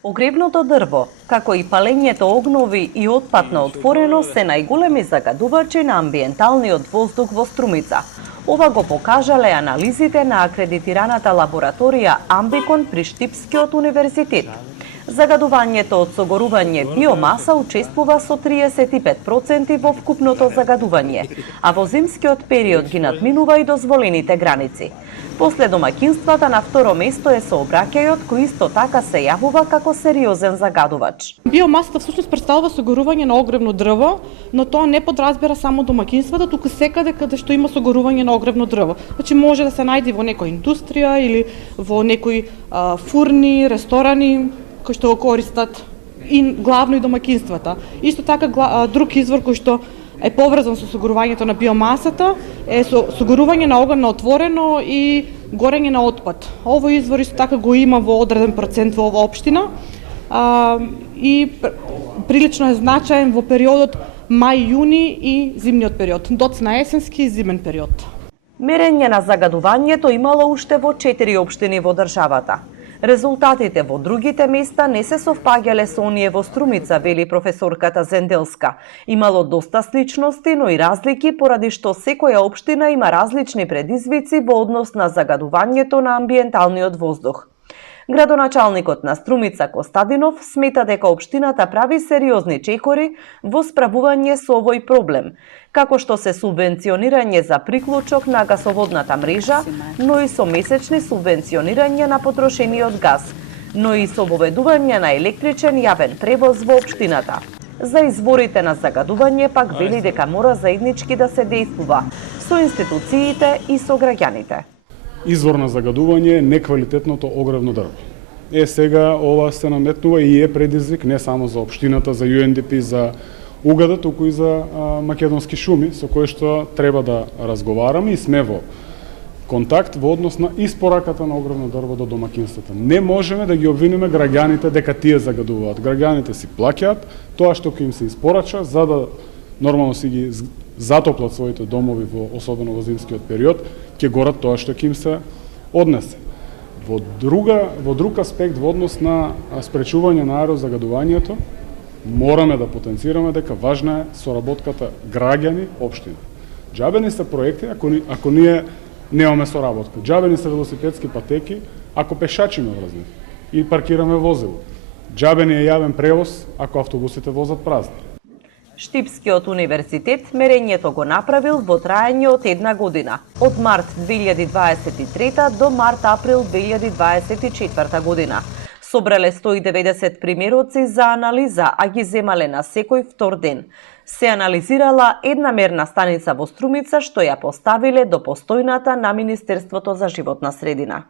Огревното дрво, како и палењето огнови и отпад на отворено се најголеми загадувачи на амбиенталниот воздух во Струмица. Ова го покажале анализите на акредитираната лабораторија Амбикон при Штипскиот универзитет. Загадувањето од согорување биомаса учествува со 35% во вкупното загадување, а во зимскиот период ги надминува и дозволените граници. После домаќинствата на второ место е сообраќајот, кој исто така се јавува како сериозен загадувач. Биомасата всушност представува согорување на огревно дрво, но тоа не подразбира само домаќинствата, туку секаде каде што има согорување на огревно дрво. Значи може да се најде во некоја индустрија или во некои фурни, ресторани кои што го користат и главно и домаќинствата. Исто така друг извор кој што е поврзан со согорувањето на биомасата е согорување на оган на отворено и горење на отпад. Овој извор исто така го има во одреден процент во оваа општина и прилично е значаен во периодот мај-јуни и зимниот период, доцна есенски и зимен период. Мерење на загадувањето имало уште во 4 општини во државата. Резултатите во другите места не се совпаѓале со оние во Струмица, вели професорката Зенделска. Имало доста сличности, но и разлики, поради што секоја општина има различни предизвици во однос на загадувањето на амбиенталниот воздух. Градоначалникот на Струмица Костадинов смета дека општината прави сериозни чекори во справување со овој проблем, како што се субвенционирање за приклучок на гасоводната мрежа, но и со месечни субвенционирање на потрошениот газ, но и со воведување на електричен јавен превоз во општината. За изворите на загадување пак вели дека мора заеднички да се действува со институциите и со граѓаните. Извор на загадување е неквалитетното огревно дрво. Сега ова се наметнува и е предизвик не само за општината, за UNDP, за УГД, туку и за македонски шуми, со кои што треба да разговараме и сме во контакт во однос на испораката на огревно дрво до домаќинствата. Не можеме да ги обвиниме граѓаните дека тие загадуваат. Граѓаните си плаќаат тоа што ќе им се испорача, за да нормално си ги затоплат своите домови, особено во зимскиот период, ќе горат тоа што ќе им се однесе. Во друг аспект, во однос на спречување на аерозагадувањето, мораме да потенцираме дека важна е соработката граѓани-општина. Џабени се проекти ако ние немаме соработка. Џабени се велосипедски патеки ако пешачиме врз нив и паркираме возило. Џабени е јавен превоз ако автобусите возат празни. Штипскиот универзитет мерењето го направил во траење од 1 година, од март 2023 до март-април 2024 година. Собрале 190 примероци за анализа, а ги земале на секој втор ден. Се анализирала една мерна станица во Струмица, што ја поставиле до постојната на Министерството за животна средина.